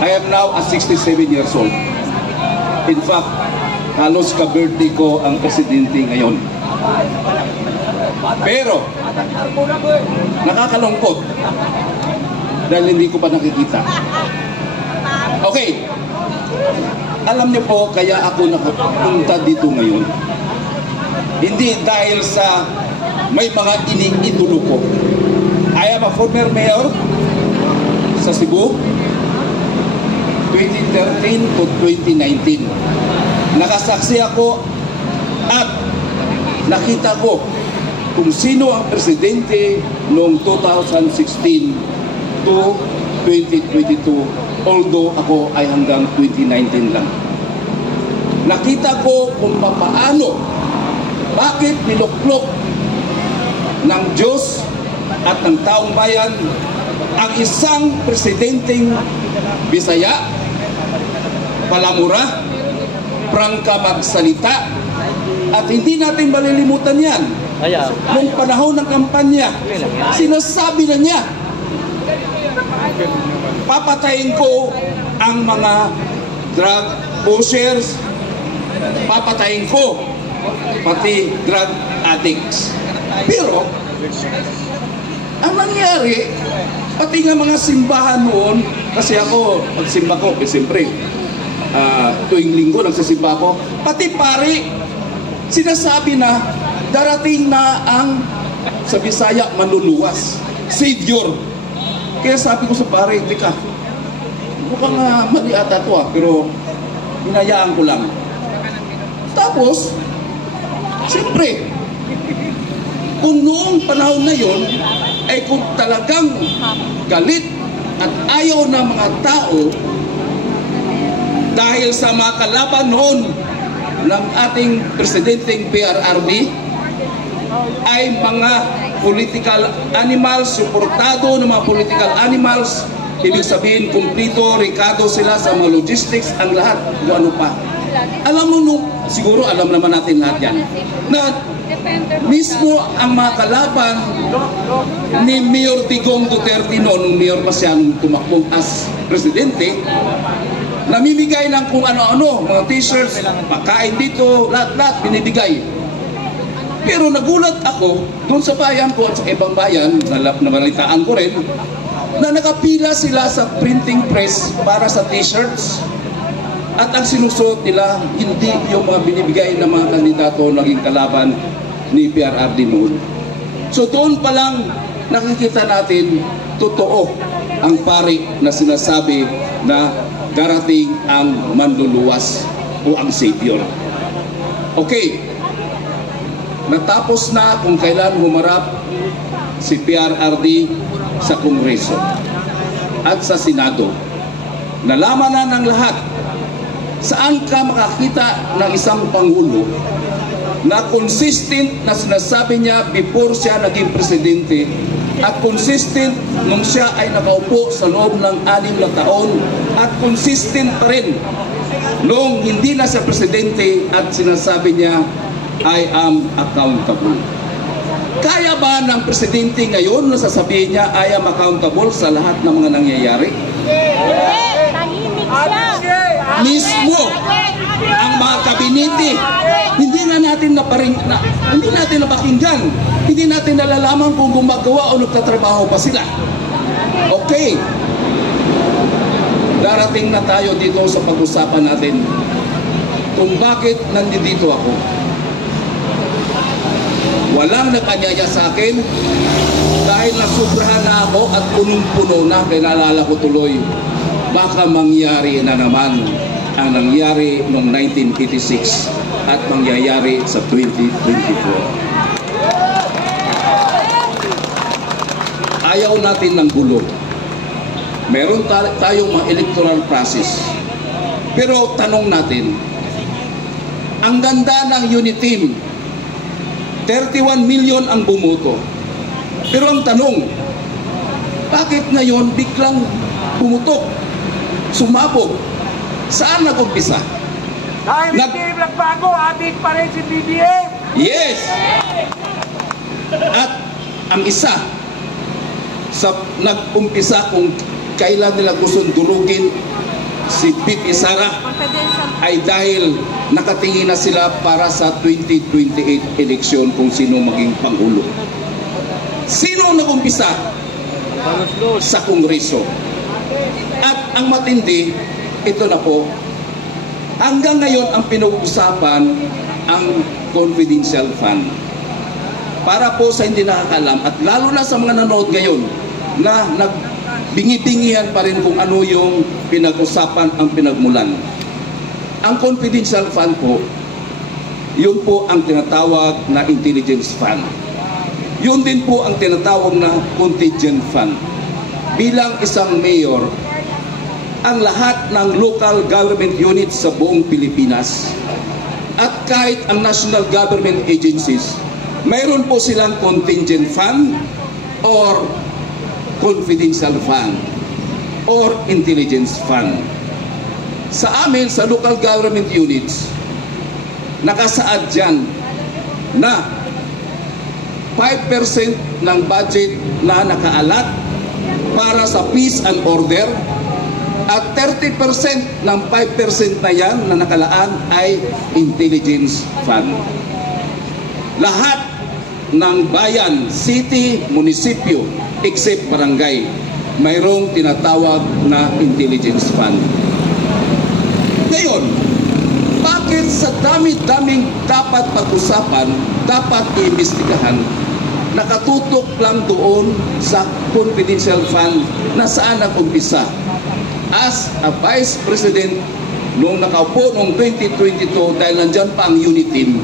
I am now a 67 years old. In fact, halos ka-birthday ko ang presidente ngayon. Pero, nakakalungkot dahil hindi ko pa nakikita. Okay, alam niyo po kaya ako nakapunta dito ngayon. Hindi dahil sa may mga iniidolo ko. I am a former mayor sa Cebu, 2013 to 2019. Nakasaksi ako at nakita ko kung sino ang presidente noong 2016 to 2022, although ako ay hanggang 2019 lang. Nakita ko kung paano, bakit niluklok ng Diyos at ng taong bayan ang isang presidenteng Bisaya, palamura, prangka magsalita, at hindi natin malilimutan yan. Noong panahon ng kampanya, sinasabi na niya, papatayin ko ang mga drug pushers, papatayin ko pati drug addicts. Pero ang nangyari, pati nga mga simbahan noon, kasi ako, pagsimba ko, siyempre, tuwing linggo nagsisimba ko, pati pari, sinasabi na, darating na ang, sa Bisaya, manluluwas, Savior. Kaya sabi ko sa pari, tika, mukhang mali ata ito pero hinayaan ko lang. Tapos, siyempre, kung noong panahon na yon, ay kung talagang galit at ayaw ng mga tao dahil sa mga kalaban noon ng ating presidenteng PRRD ay mga political animals, suportado ng mga political animals, ibig sabihin kumplito, rikado sila sa mga logistics, ang lahat, kung ano pa. Alam mo, siguro alam naman natin lahat yan, na mismo ang mga kalaban ni Mayor Digong Duterte noon, nung mayor pa siya nung tumakbo as presidente, namimigay ng kung ano-ano, mga t-shirts, pagkain dito, lahat-lahat binibigay. Pero nagulat ako doon sa bayan ko at sa ibang bayan, nabalitaan ko rin, na nakapila sila sa printing press para sa t-shirts. At ang sinusuot nila, hindi yung mga binibigay ng mga kandidato naging kalaban ni PRRD noon. So doon pa lang nakikita natin, totoo ang pari na sinasabi na darating ang manluluwas o ang Savior. Okay, natapos na kung kailan humarap si PRRD sa Kongreso at sa Senado. Nalaman na ng lahat saan ka makakita ng isang Pangulo na consistent na sinasabi niya before siya naging presidente at consistent nung siya ay nakaupo sa loob ng 6 na taon at consistent pa rin nung hindi na siya presidente at sinasabi niya, I am accountable. Kaya ba ng presidente ngayon na sasabihin niya, I am accountable sa lahat ng mga nangyayari? Mismo ang mga kabinete, hindi natin napakinggan, hindi natin nalalaman kung gumagawa o nagtatrabaho pa sila. Okay, darating na tayo dito sa pag-usapan natin kung bakit nandito ako. Walang nakanyaya sa akin dahil nasubrahan na ako at punong-puno na, kaya naalala ko tuloy, baka mangyari na naman ang nangyari noong 1986 at mangyayari sa 2024. Ayaw natin ng gulo. Meron tayong mga electoral process. Pero tanong natin, ang ganda ng unit team, 31 million ang bumoto. Pero ang tanong, bakit ngayon biglang pumutok, sumabog? Saan nag-umpisa? Dahil hindi nagbago, ating pa rin si BBM. Yes! At ang isa sa nag-umpisa kung kailan nila gusto durugin si VP Sara ay dahil nakatingin na sila para sa 2028 eleksyon kung sino maging Pangulo. Sino ang nag-umpisa? Sa Kongreso. At ang matindi, ito na po, hanggang ngayon ang pinag-uusapan ang confidential fund. Para po sa hindi nakakalam at lalo na sa mga nanood ngayon na nagbingi-bingihan pa rin kung ano yung pinag-usapan ang pinagmulan. Ang confidential fund po, yun po ang tinatawag na intelligence fund. Yun din po ang tinatawag na contingent fund. Bilang isang mayor, ang lahat ng local government units sa buong Pilipinas at kahit ang national government agencies, mayroon po silang contingent fund or confidential fund or intelligence fund. Sa amin, sa local government units, nakasaad dyan na 5% ng budget na nakaalat para sa peace and order at 30% ng 5% na yan na nakalaan ay intelligence fund. Lahat ng bayan, city, munisipyo, except barangay, mayroong tinatawag na intelligence fund. Ngayon, bakit sa dami-daming dapat pag-usapan, dapat iimbestigahan, nakatutok lang doon sa confidential fund na saan nag-umpisa? As a Vice President, noong nakaupo noong 2022 dahil nandyan pa ang unit team,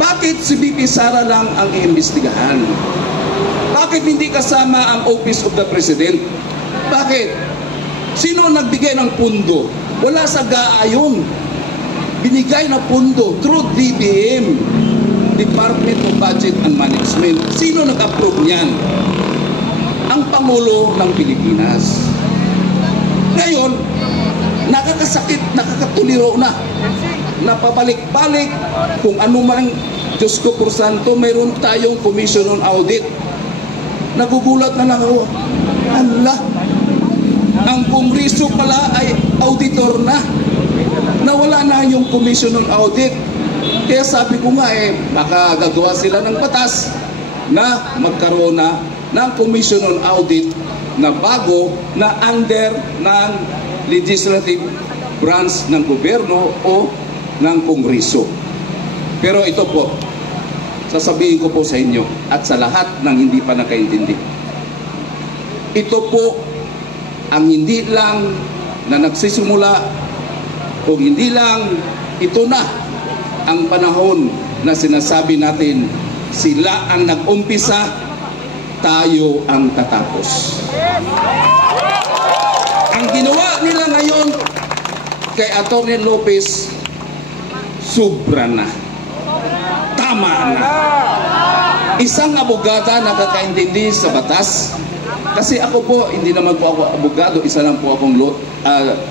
bakit si VP Sara lang ang iimbestigahan? Bakit hindi kasama ang Office of the President? Bakit? Sino nagbigay ng pundo? Wala sa GAA-yon. Binigay na pundo through DBM, Department of Budget and Management. Sino nag-approve niyan? Ang Pangulo ng Pilipinas. Ngayon, nakakasakit, nakakatuliro na. Napabalik-balik kung ano man, Diyos ko por santo, mayroon tayong Commission on Audit. Nagugulat na lang ako, ala, ang Kongreso pala ay auditor na. Nawala na yung Commission on Audit. Kaya sabi ko nga baka gagawa sila ng batas na magkaroon na ng Commission on Audit na bago na under ng legislative branch ng gobyerno o ng Kongreso. Pero ito po, sasabihin ko po sa inyo at sa lahat ng hindi pa nakaintindi. Ito po ang hindi lang na nagsisimula o hindi lang ito na ang panahon na sinasabi natin sila ang nag-umpisa, tayo ang tatapos. Ang ginawa nila ngayon kay Atty. Lopez, sobra na. Tama na. Isang abogada nakakaintindi sa batas. Kasi ako po, hindi naman po ako abogado, isa lang po akong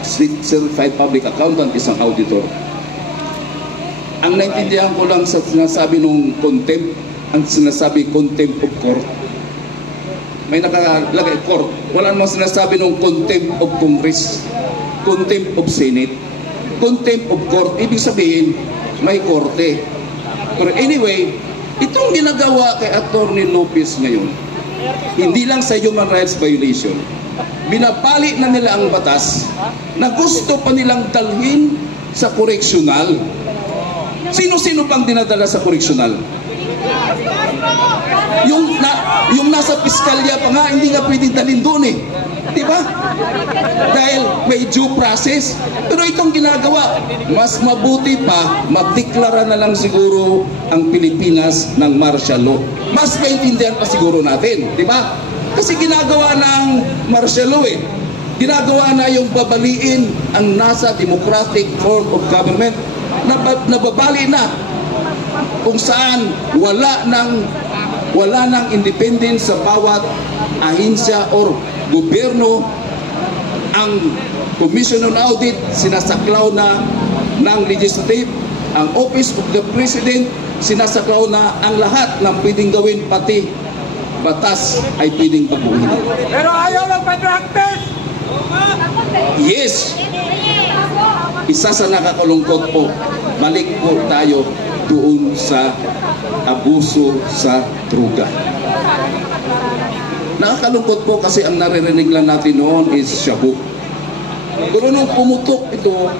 certified public accountant, isang auditor. Ang naintindihan ko lang sa sinasabi ng contempt, ang sinasabi contempt of court. May nakalagay court. Wala namang sinasabi ng contempt of Congress, contempt of Senate, contempt of court. Ibig sabihin, may korte. Pero anyway, itong ginagawa kay Atty. Lopez ngayon, hindi lang sa human rights violation, binabalik na nila ang batas na gusto pa nilang dalhin sa correctional. Sino-sino pang dinadala sa correctional? Yung nasa piskalya pa nga, hindi nga pwedeng dalhin doon Diba? Dahil may due process. Pero itong ginagawa, mas mabuti pa, magdeklara na lang siguro ang Pilipinas ng martial law. Mas maintindihan pa siguro natin. Diba? Kasi ginagawa ng martial law Ginagawa na yung babaliin ang nasa democratic form of government. Nababali na kung saan wala ng independence sa bawat ahensya or gobyerno. Ang Commission on Audit sinasaklaw na ng legislative, ang Office of the President sinasaklaw na ang lahat ng pwedeng gawin, pati batas ay pwedeng baguhin. Pero ayaw lang pa-practice. Yes, isa sa nakakalungkot po, balik po tayo doon sa abuso sa droga. Nakakalungkot po kasi ang naririnig lang natin noon is shabu. Pero nung pumutok ito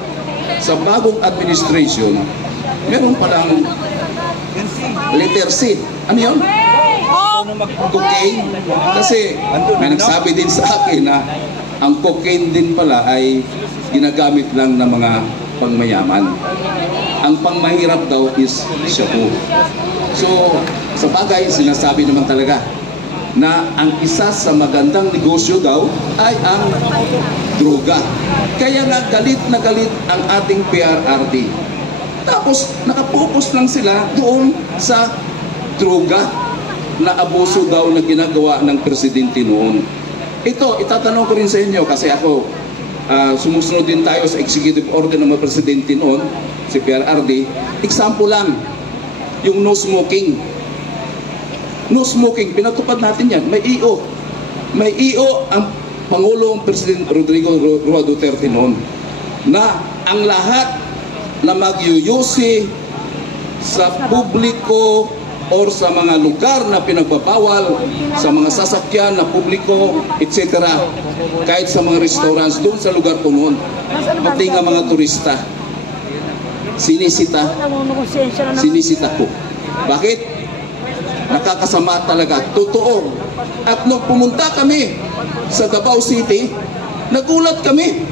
sa bagong administration, meron palang letter C. Ano yun? Cocaine. Kasi may nagsabi din sa akin na ang cocaine din pala ay ginagamit lang ng mga pangmayaman. Ang pangmahirap daw is shabu. So, sa bagay, sinasabi naman talaga na ang isa sa magandang negosyo daw ay ang droga. Kaya nga galit na galit ang ating PRRD. Tapos nakapokus lang sila doon sa droga na abuso daw na ginagawa ng presidente noon. Ito, itatanong ko rin sa inyo kasi ako sumusunod din tayo sa executive order ng mga presidente noon, si PRRD. Example lang, yung no smoking. No smoking, pinatupad natin yan. May EO. May EO ang Pangulong President Rodrigo Roa Duterte noon na ang lahat na magyuyusi sa publiko or sa mga lugar na pinagbabawal, sa mga sasakyan na publiko, etc. Kahit sa mga restaurants, doon sa lugar ko noon, pati nga mga turista, sinisita ko. Bakit? Nakakasama talaga. Totoo. At nung pumunta kami sa Davao City, nagulat kami.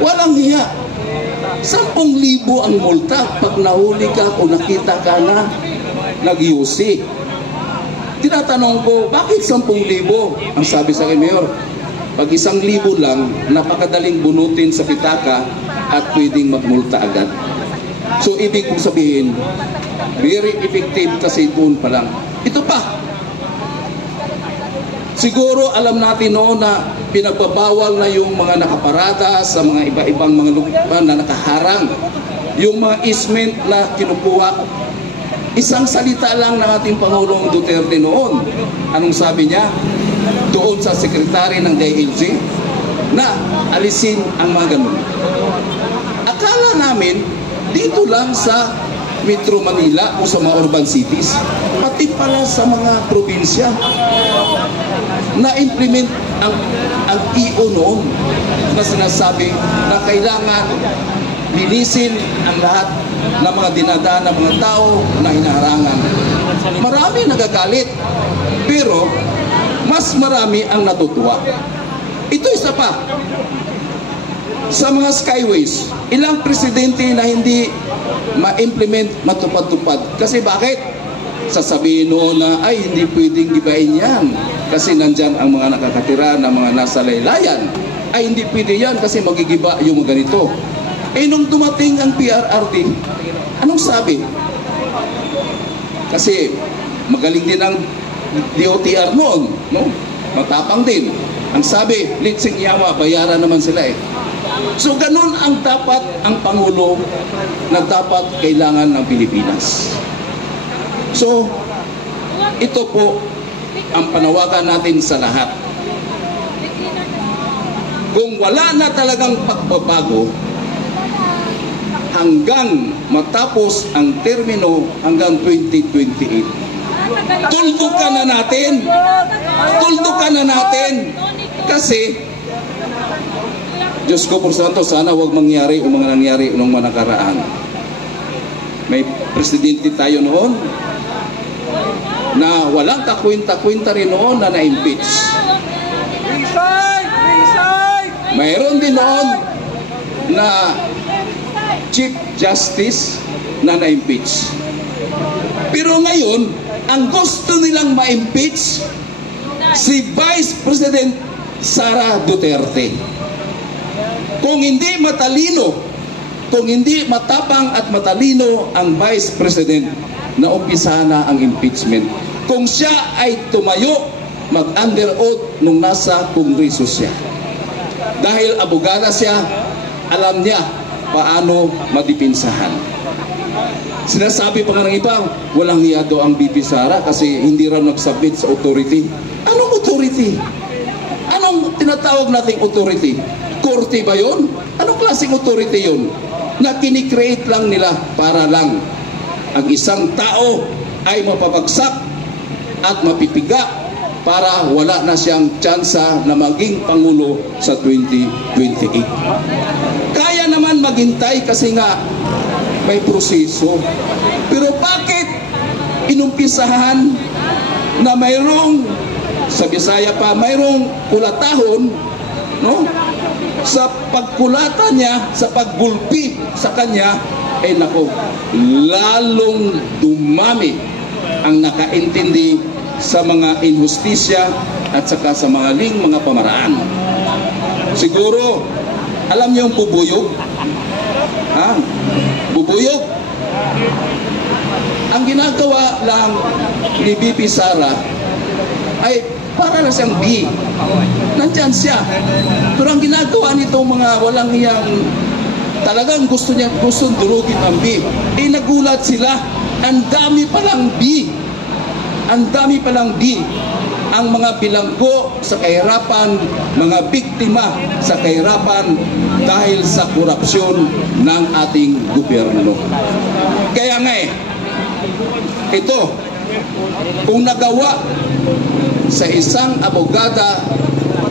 Walang hiya. 10,000 ang multa pag nahuli ka o nakita ka na nag-UC. Tinatanong ko, bakit 10,000? Ang sabi sa akin, Mayor, pag 1,000 lang, napakadaling bunutin sa pitaka at pwedeng magmulta agad. So, ibig kong sabihin, very effective kasi doon pa lang. Ito pa. Siguro alam natin noon na pinagbabawal na yung mga nakaparada sa mga iba-ibang mga lugar na nakaharang. Yung mga easement na kinukuha. Isang salita lang ng ating Pangulong Duterte noon. Anong sabi niya? Doon sa sekretary ng DILG na alisin ang mga ganun. Akala namin dito lang sa Metro Manila o sa mga urban cities, pati pala sa mga probinsya na-implement ang EO noon na sinasabi na kailangan linisin ang lahat ng mga dinadaan ng mga tao na hinaharangan. Marami nagagalit, pero mas marami ang natutuwa. Ito isa pa. Sa mga skyways, ilang presidente na hindi ma-implement, matupad-tupad. Kasi bakit? Sasabihin noon na, ay, hindi pwedeng gibain yan. Kasi nandyan ang mga nakakatira na mga nasa laylayan. Ay, hindi pwede yan kasi magigiba yung mga ganito. Eh, nung dumating ang PRRD, anong sabi? Kasi magaling din ang DOTR noon, no? Matapang din. Ang sabi, litsing yawa, bayaran naman sila eh. So ganun ang dapat ang Pangulo na dapat kailangan ng Pilipinas. So ito po ang panawagan natin sa lahat. Kung wala na talagang pagbabago hanggang matapos ang termino hanggang 2028, tuldukan na natin. Tuldukan na natin. Kasi Diyos ko por santo, sana huwag mangyari o mga nangyari noong mga nakaraan. May presidente tayo noon na walang kakwinta-kwinta rin noon na na-impeach. Mayroon din noon na Chief Justice na na-impeach. Pero ngayon, ang gusto nilang ma-impeach si Vice President Sara Duterte. Kung hindi matalino, kung hindi matapang at matalino ang Vice President, na umpisa na ang impeachment. Kung siya ay tumayo, mag-under oath nung nasa kongreso siya. Dahil abogada siya, alam niya paano madipinsahan. Sinasabi pa nga ng iba, walang hiya daw ang BP Sara kasi hindi raw nag-submit sa authority. Anong authority? Anong tinatawag nating authority? Korte ba yun? Anong klaseng authority yun? Na kinikreate lang nila para lang ang isang tao ay mapabagsak at mapipiga para wala na siyang tsansa na maging Pangulo sa 2028. Kaya naman maghintay kasi nga may proseso. Pero bakit inumpisahan na mayroong, sa Bisaya pa, mayroong kulatahon, no? Sa pagkulatan niya, sa paggulpi sa kanya, ay nako, lalong dumami ang nakaintindi sa mga injustisya at saka sa mga mga pamaraan. Siguro, alam niyo yung bubuyog? Ha? Bubuyog? Ang ginagawa lang ni BP Sara ay para na siyang B. Nandyan siya. Pero ang ginagawa nito mga walang iyang talagang gustong durugin ang B. Eh nagulat sila. Ang dami palang B. Ang dami palang B. Ang mga bilanggo sa kahirapan, mga biktima sa kahirapan dahil sa korupsyon ng ating gobyerno. Kaya nga ito, kung nagawa sa isang abogada,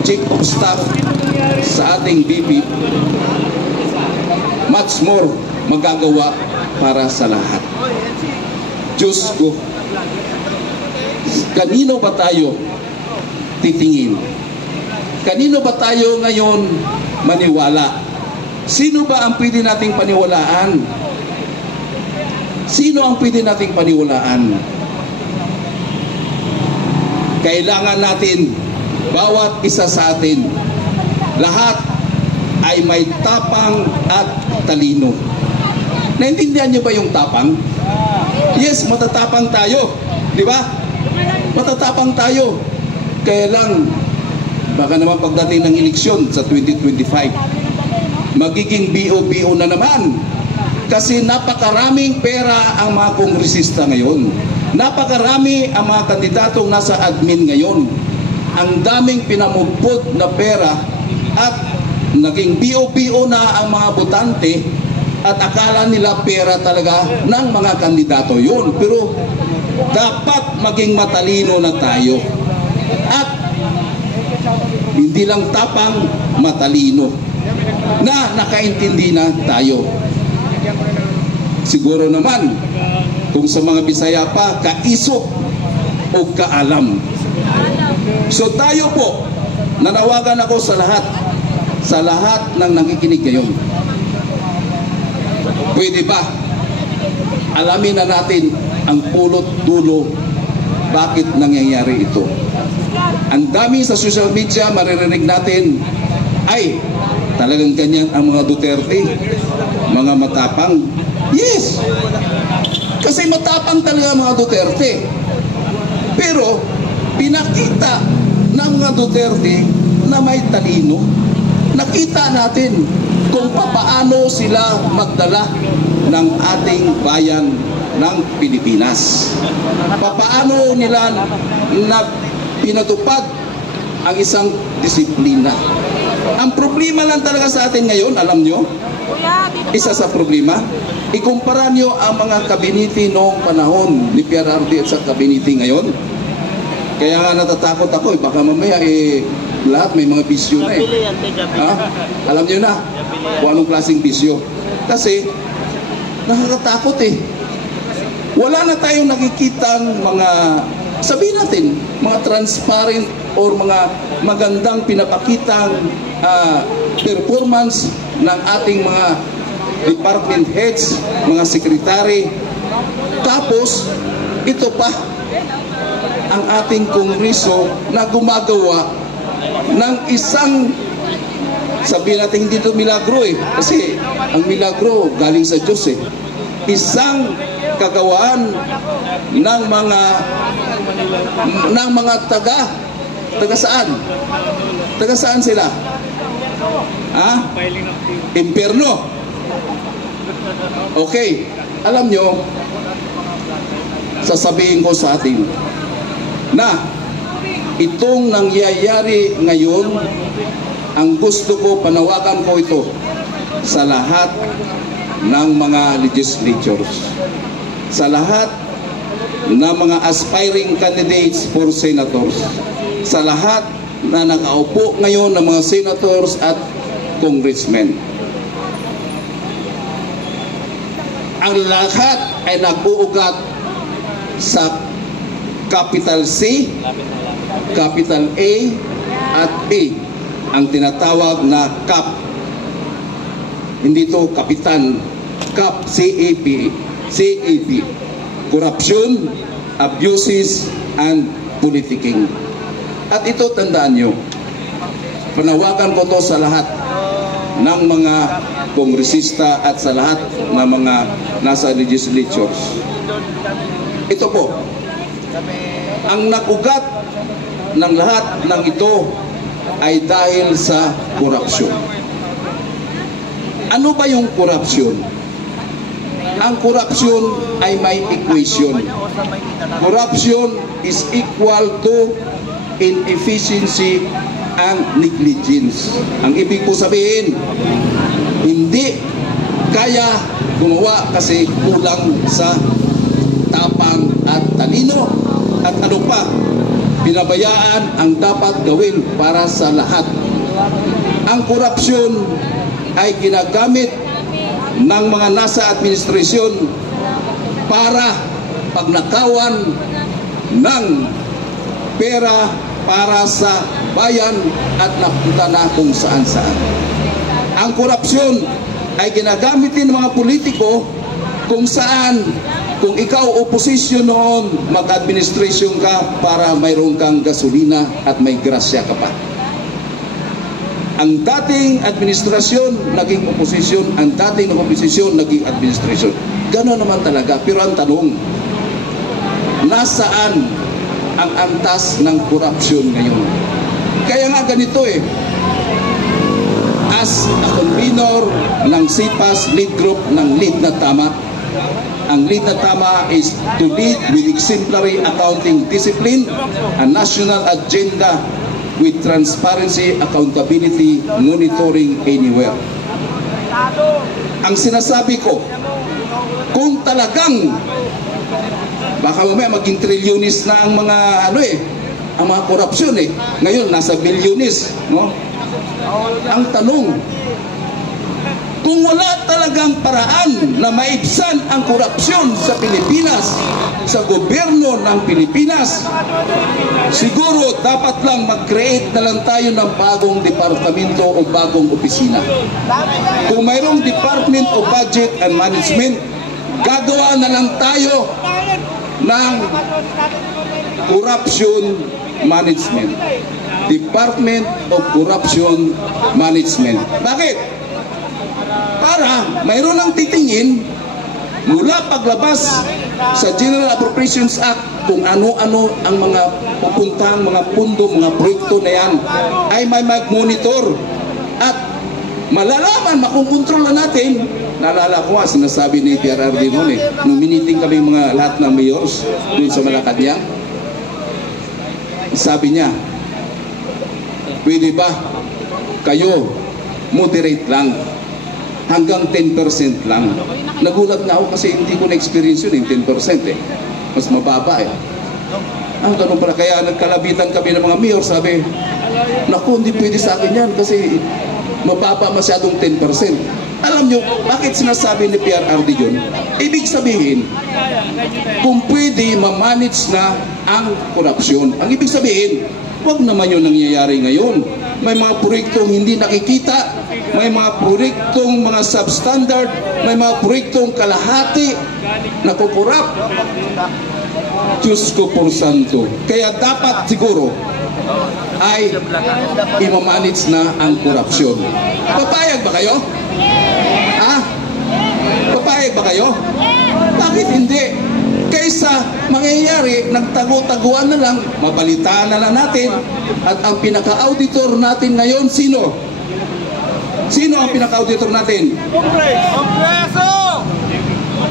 chief of staff sa ating BP, much more magagawa para sa lahat. Diyos ko, kanino ba tayo titingin? Kanino ba tayo ngayon maniwala? Sino ba ang pwede nating paniwalaan? Sino ang pwede nating paniwalaan? Kailangan natin, bawat isa sa atin, lahat ay may tapang at talino. Naintindihan niyo ba yung tapang? Yes, matatapang tayo. Di ba? Matatapang tayo. Kaya lang, baka naman pagdating ng eleksyon sa 2025, magiging BO-BO na naman. Kasi napakaraming pera ang mga kongresista ngayon. Napakarami ang mga kandidatong nasa admin ngayon. Ang daming pinamugpot na pera at naging BO-BO na ang mga botante at akala nila pera talaga ng mga kandidato yun. Pero dapat maging matalino na tayo. At hindi lang tapang, matalino. Na nakaintindi na tayo. Siguro naman, kung sa mga Bisaya pa, kaisok o kaalam. So tayo po, nanawagan ako sa lahat ng nakikinig ngayon. Pwede ba? Alamin na natin ang pulot dulo bakit nangyayari ito. Ang dami sa social media, maririnig natin, ay, talagang ganyan ang mga Duterte, mga matapang. Yes! Kasi matapang talaga mga Duterte. Pero, pinakita ng mga Duterte na may talino. Nakita natin kung papaano sila magdala ng ating bayan ng Pilipinas. Papaano nila na pinatupad ang isang disiplina. Ang problema lang talaga sa atin ngayon, alam nyo, isa sa problema, ikumpara nyo ang mga kabinete noong panahon ni PRRD at sa kabinete ngayon. Kaya nga natatakot ako, baka mamaya lahat may mga bisyo na Ha? Alam nyo na kung anong klaseng bisyo. Kasi nakakatakot Wala na tayong nakikitang mga, sabihin natin, mga transparent or mga magandang pinapakitang performance ng ating mga department heads, mga sekretary. Tapos, ito pa ang ating kongreso na gumagawa ng isang, sabihin natin hindi ito milagro kasi ang milagro galing sa Diyos Isang kagawaan ng mga taga saan? Taga saan sila? Impierno. Okay, alam nyo, sasabihin ko sa atin na itong nangyayari ngayon ang gusto ko, panawagan ko ito sa lahat ng mga legislatures, sa lahat ng mga aspiring candidates for senators, sa lahat na nakaupo ngayon ng mga senators at congressmen. Ang lahat ay nag-uugat sa capital C, capital A at B, ang tinatawag na CAP. Hindi ito kapitan, CAP, C-A-P, corruption, abuses, and politicking. At ito, tandaan nyo, panawagan ko to sa lahat ng mga kongresista at sa lahat ng mga nasa legislatures. Ito po, ang nagugat ng lahat ng ito ay dahil sa korupsyon. Ano ba yung korupsyon? Ang korupsyon ay may equation. Corruption is equal to inefficiency and negligence. Ang ibig po sabihin, hindi kaya gumawa kasi kulang sa tapang at talino, at ano pa, pinabayaan ang dapat gawin para sa lahat. Ang korupsyon ay ginagamit ng mga nasa administrasyon para pagnakawan ng pera para sa bayan at napunta na kung saan-saan. Ang korupsyon ay ginagamit din ng mga politiko kung saan, kung ikaw oposisyon noon, mag-administrasyon ka para mayroon kang gasolina at may grasya ka pa. Ang dating administrasyon naging oposisyon, ang dating oposisyon naging administrasyon. Gano'n naman talaga. Pero ang tanong, nasaan ang antas ng korupsyon ngayon? Kaya nga ganito as a convener ng SIPAS lead group ng Lead na Tama, ang Lead na Tama is to lead with exemplary accounting discipline, a national agenda with transparency, accountability, monitoring anywhere. Ang sinasabi ko, kung talagang baka mamaya maging trilyonis na ang mga ang mga korupsyon ngayon nasa bilyonis, no? Ang tanong, kung wala talagang paraan na maibsan ang korupsyon sa Pilipinas, sa gobyerno ng Pilipinas, siguro dapat lang mag-create na lang tayo ng bagong departamento o bagong opisina. Kung mayroong Department of Budget and Management, gagawa na lang tayo ng Corruption Management. Department of Corruption Management. Bakit? Para mayroon ng titingin mula paglabas sa General Appropriations Act kung ano-ano ang mga pupuntang, mga pundo, mga proyekto na yan ay may mag-monitor at malalaman, makukontrol na natin. Naalala ko sinasabi ni PRRD noon nung miniting kami mga lahat ng mayors doon sa Malacanang, sabi niya, pwede ba kayo moderate lang hanggang 10% lang? Nagulat na ako kasi hindi ko na-experience yun 10% mas mababa ang ganun pala. Kaya nagkalabitan kami ng mga mayor, sabi, naku, hindi pwede sa akin yan kasi mababa masyadong 10%. Alam nyo, bakit sinasabi ni PRRD yun? Ibig sabihin, kung pwede ma-manage na ang korupsyon. Ang ibig sabihin, wag naman yun nangyayari ngayon. May mga proyektong hindi nakikita, may mga proyektong mga substandard, may mga proyektong kalahati na kukurap. Diyos ko por santo. Kaya dapat siguro ay i-manage na ang korupsyon. Papayag ba kayo? Ha? Papayag ba kayo? Bakit hindi? Kaysa mangyayari, nagtago-taguan na lang, mabalitaan na lang natin. At ang pinaka-auditor natin ngayon, sino? Sino ang pinaka-auditor natin? Kongreso!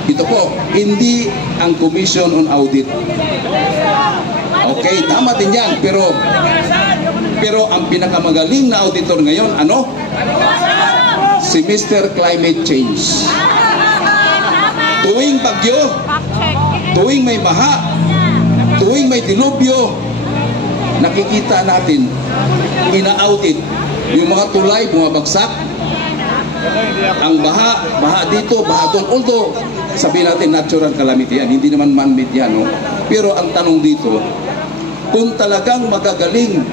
Ito po, hindi ang Commission on Audit. Okay, tama din yan, pero Pero ang pinakamagaling na auditor ngayon, ano? Si Mr. Climate Change. Tuwing bagyo, tuwing may baha, tuwing may dilubyo, nakikita natin, ina-audit yung mga tulay, bumabagsak, ang baha dito, baha doon. Although, sabihin natin natural calamity yan, hindi naman man-made yan, no? Pero ang tanong dito, kung talagang magagaling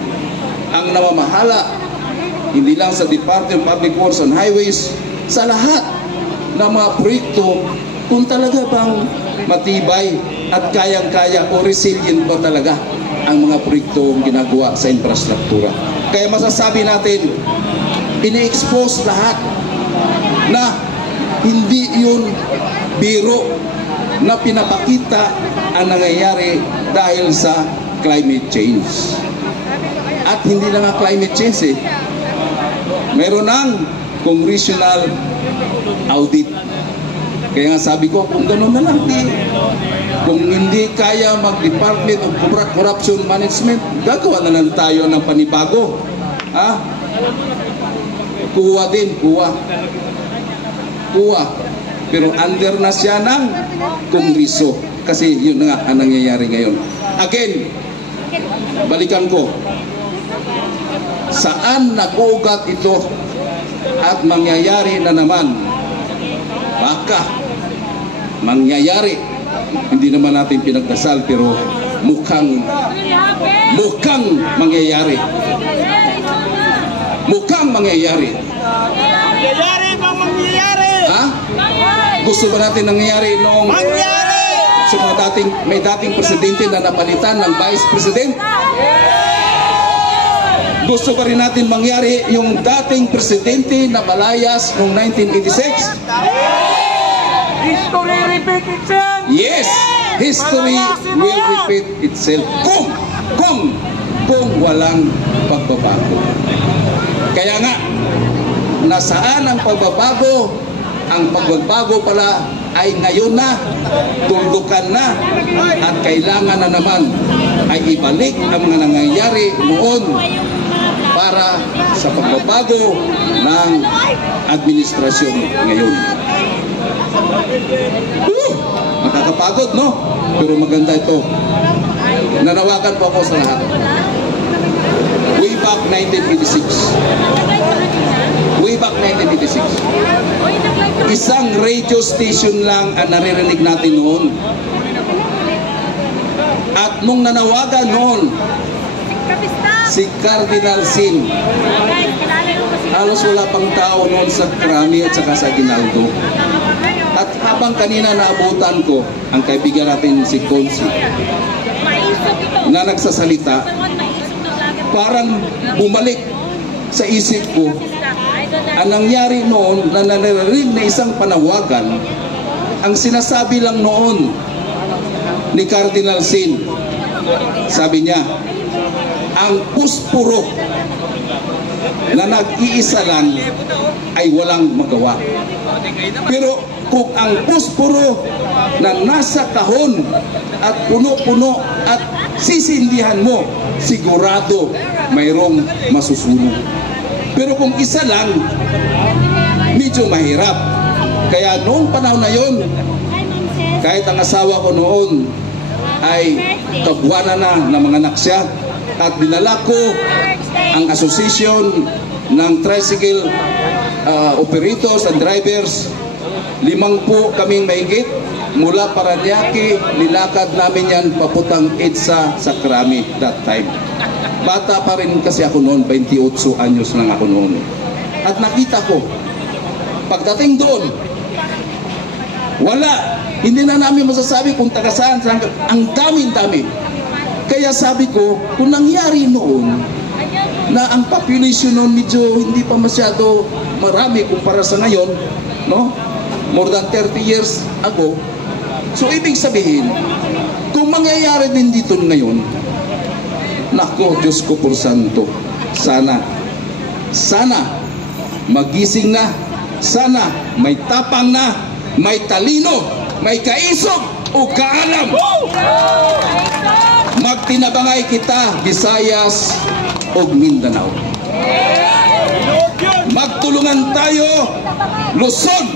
ang namamahala, hindi lang sa Department of Public Works and Highways, sa lahat ng mga proyekto, kung talaga bang matibay at kayang-kaya o resilient ba talaga ang mga proyekto ginagawa sa infrastruktura. Kaya masasabi natin, ini-expose lahat na hindi yun biro na pinapakita ang nangyayari dahil sa climate change. At hindi lang ang climate change eh. Meron ng congressional audit. Kaya nga sabi ko, kung gano'n na lang, kung hindi kaya mag-Department of Corruption Management, gagawa na lang tayo ng panibago. Ha? Kuha din, kuha. Pero under na siya ng Kongreso. Kasi yun na nga ang nangyayari ngayon. Again, balikan ko. Saan nag-ugat ito at mangyayari na naman? Baka mangyayari. Hindi naman natin pinagdasal pero mukhang mangyayari. Mukhang mangyayari. Mangyayari bang mangyayari? Ha? Gusto ba natin nangyayari noong sa mga may dating presidente na napalitan ng vice president? Gusto pa rin natin mangyari yung dating presidente na malayas noong 1986? History repeat itself. Yes, history will repeat itself kung walang pagbabago. Kaya nga, nasaan ang pagbabago? Ang pagbabago pala ay ngayon na, tuldukan na, at kailangan na naman ay ibalik ang mga nangyayari noon para sa pagbabago ng administrasyon ngayon. Nakakapagod, no? Pero maganda ito. Nanawagan po ako sa lahat. Way back 1986. Way back 1986. Isang radio station lang ang naririnig natin noon. At nung nanawagan noon, si Cardinal Sin, halos wala pang tao noon sa Krami at saka sa Aguinaldo. At habang kanina naabutan ko ang kaibigan natin si Consi na nagsasalita, parang bumalik sa isip ko ang nangyari noon na nanarinig na isang panawagan. Ang sinasabi lang noon ni Cardinal Sin, sabi niya, ang puspuro na nag-iisa lang ay walang magawa. Pero kung ang puspuro na nasa kahon at puno-puno at sisindihan mo, sigurado mayroong masusunog. Pero kung isa lang, medyo mahirap. Kaya noong panahon na yon, kahit ang asawa ko noon ay kabuwanan na ng mga anak siya, at dinala ko ang association ng tricycle operators and drivers, 5 kaming mahigit mula Paranaque, nilakad namin yan papuntang EDSA sa Krami that time. Bata pa rin kasi ako noon, 28 anyos lang ako noon. At nakita ko, pagdating doon, wala, hindi na namin masasabi kung taga saan, ang dami-dami. Kaya sabi ko, kung nangyari noon, na ang population noon medyo hindi pa masyado marami kumpara sa ngayon, no? More than 30 years ago. So ibig sabihin, kung mangyayari din dito ngayon, nako, Diyos ko por santo, sana magising na, sana may tapang na, may talino, may kaisog o kaalam magtinabangay kita Visayas ug Mindanao. Magtulungan tayo Luzon,